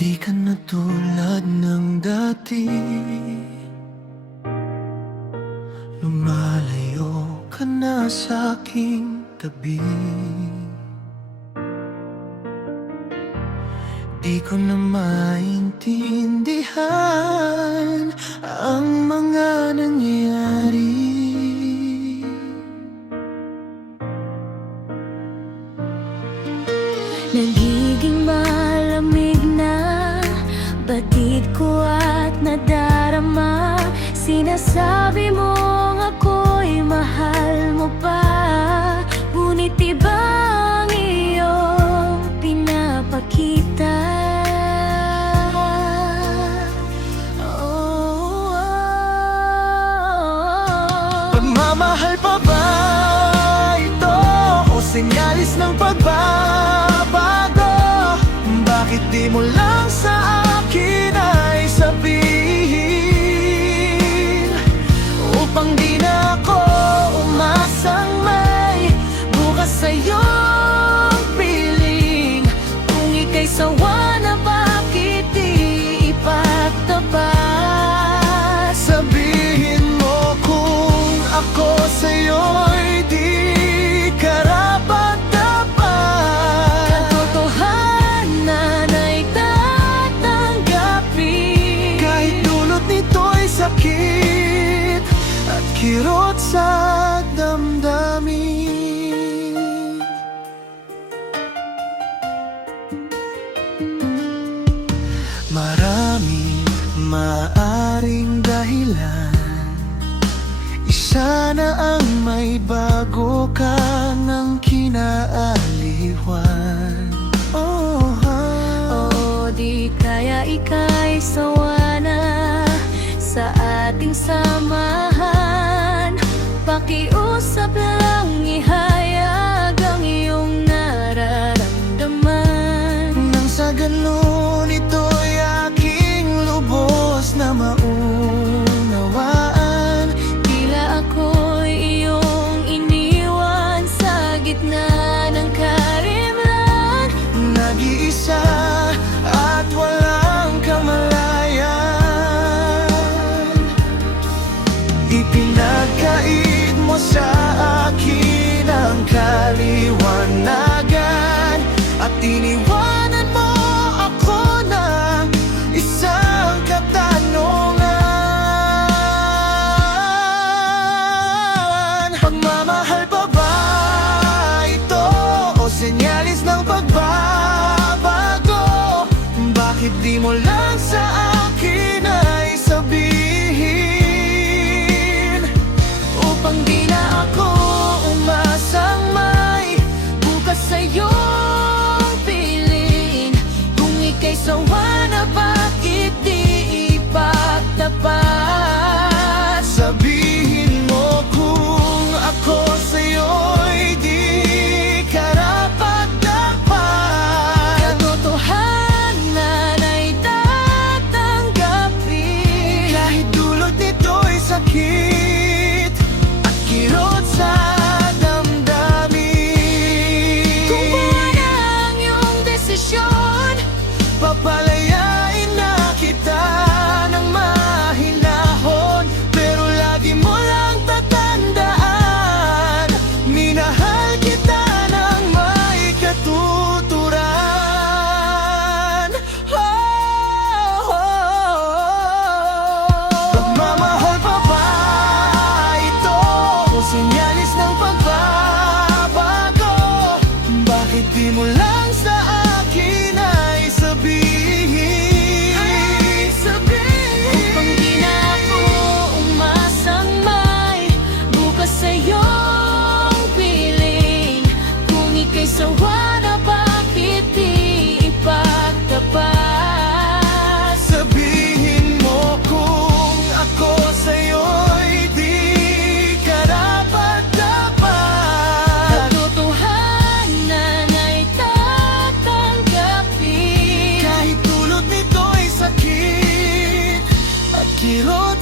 Di ka na tulad ng dati. Lumalayo ka na sa aking tabi. Di ko na maintindihan ang mga nangyayari. Nagiging malamig na batid ko at nadarama. Sinasabi mong ako'y mahal mo pa, ngunit iba ang iyong pinapakita. Pagmamahal pa ba ito o senyalis ng pagbabago? Bakit di mo lang sa akin ay sabihin, upang di na ako umasang may bukas sa iyong piling? Kung ika'y sawa na, bakit di ipagtapat? Sabihin mo kung ako sa'yo'y di karapat-dapat. Katotohanan ay tatanggapin, Kahit dulot nito'y sakit at kirot sa damdamin. Maraming maaring dahilan, isa na ang may bago ka ng kinaaliwan. Oh, o di kaya ika'y sawa na sa ating samahan. Pakiusap lang, ihayag ang iyong nararamdaman. nang sa ganun ito'y aking lubos na maunawaan. Tila ako'y iyong iniwan sa gitna ng karimlan. Nag-iisa at walang kamalayan. Ipinagkait mo sa akin ang kaliwanagan, at iniwanan mo ako ng isang katanungan. Pagmamahal pa ba ito o senyalis ng pagbabago? Bakit di mo lang sa akin ay sabihin, upang di na ako umasang may bukas sa iyong piling? Kung ika'y sawa na, bakit di ipagtapat? Sabihin mo kung ako sa'yo'y di karapat-dapat. Katotohanan ay tatanggapin, Kahit dulot nito'y sakit at kirot sa damdamin. kung buwan ang iyong desisyon. Papalayain na kita ng mahinahon, pero lagi mo lang tatandaan, minahal kita ng may katuturan. Pagmamahal pa ba ito o senyalis ng pagbabago? Bakit di mo lang sa akin ay sabihin, Upang di na ako umasang may bukas sa iyong piling? Kung ika'y sawa na, bakit di ipagtapat? sabihin mo kung ako sa'yo'y di karapat-dapat. Katotohanan ay tatanggapin, Kahit dulot nito'y sakit at kirot